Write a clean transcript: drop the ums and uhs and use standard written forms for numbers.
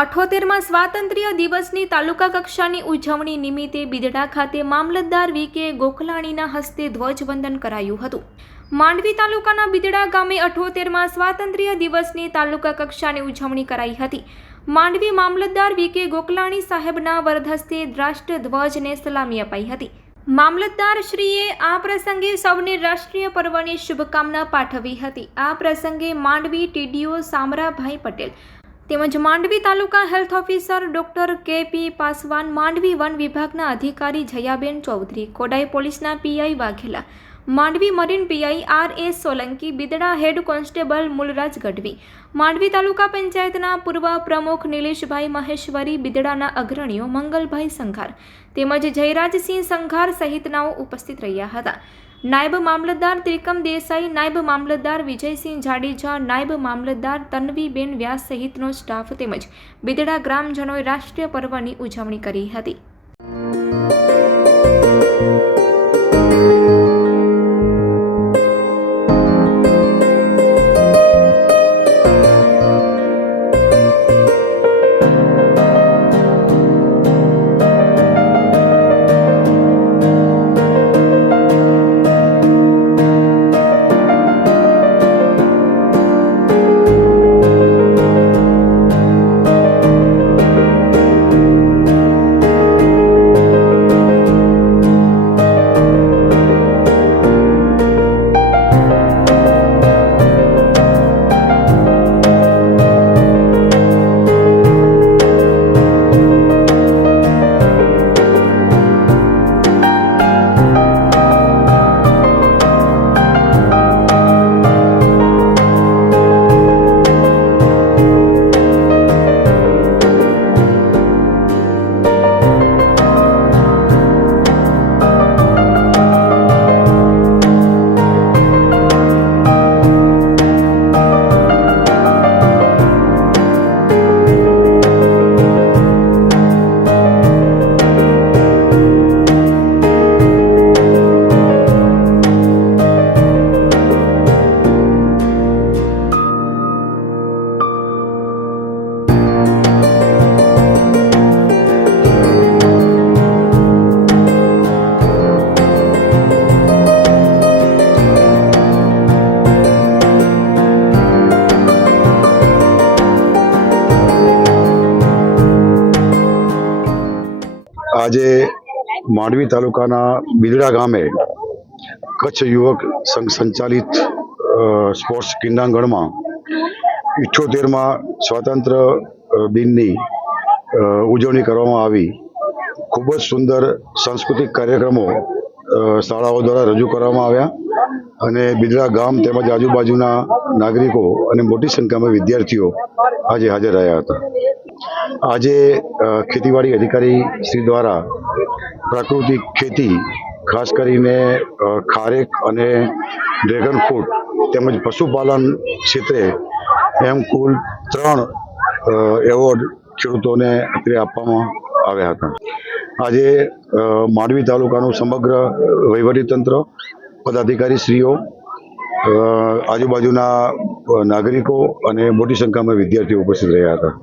78માં સ્વાતંત્ર્ય દિવસની તાલુકા કક્ષાની ઉજવણી નિમિત્તે બિદડા ખાતે મામલતદાર વી.કે. ગોખલાણીના હસ્તે ધ્વજવંદન કરાયું હતું। માંડવી તાલુકાના બિદડા ગામે 78માં સ્વાતંત્ર્ય દિવસની તાલુકા કક્ષાની ઉજવણી કરાઈ હતી। માંડવી મામલતદાર વી.કે. ગોખલાણી સાહેબના વરદ હસ્તે રાષ્ટ્રધ્વજને સલામી અપાઈ હતી। મામલતદાર શ્રીએ આ પ્રસંગે સૌને રાષ્ટ્રીય પર્વની શુભકામના પાઠવી હતી। આ પ્રસંગે માંડવી ટીડીઓ સામરાભાઈ પટેલ તેમજ Mandvi taluka health officer doctor K P. Paswan, Mandvi વન વિભાગના અધિકારી જયાબેન ચૌધરી, કોડાઈ પોલીસના PI Vaghela, Mandvi marine PI R S. Solanki, Bidada head constable Mulraj Gadhvi, Mandvi taluka પંચાયતના પૂર્વ પ્રમુખ નિલેશભાઈ મહેશ્વરી, બિદડાના અગ્રણીઓ મંગલભાઈ સંઘાર તેમજ જયરાજસિંહ સંઘાર સહિતનાઓ ઉપસ્થિત રહ્યા હતા। નાયબ મામલતદાર ત્રિકમ દેસાઈ, નાયબ મામલતદાર વિજયસિંહ જાડેજા, નાયબ મામલતદાર તન્વીબેન વ્યાસ સહિતનો સ્ટાફ તેમજ બિદડા ગ્રામજનોએ રાષ્ટ્રીય પર્વની ઉજવણી કરી હતી। આજે માંડવી તાલુકાના બિદડા ગામે કચ્છ યુવક સંઘ સંચાલિત સ્પોર્ટ્સ ક્રીડાંગણમાં 78માં સ્વાતંત્ર્ય દિનની ઉજવણી કરવામાં આવી। ખૂબ જ સુંદર સાંસ્કૃતિક કાર્યક્રમો શાળાઓ દ્વારા રજૂ કરવામાં આવ્યા અને બિદડા ગામ તેમજ આજુબાજુના નાગરિકો અને મોટી સંખ્યામાં વિદ્યાર્થીઓ આજે હાજર રહ્યા હતા। આજે ખેતીવાડી અધિકારી શ્રી દ્વારા પ્રાકૃતિક ખેતી, ખાસ કરીને ખારેક અને ડ્રેગન ફ્રૂટ તેમજ પશુપાલન ક્ષેત્રે એમ કુલ 3 એવોર્ડ ખેડૂતોને અત્રે આપવામાં આવ્યા હતા। આજે માંડવી તાલુકાનું સમગ્ર વહીવટીતંત્ર, પદાધિકારીશ્રીઓ, આજુબાજુના નાગરિકો અને મોટી સંખ્યામાં વિદ્યાર્થીઓ ઉપસ્થિત રહ્યા હતા।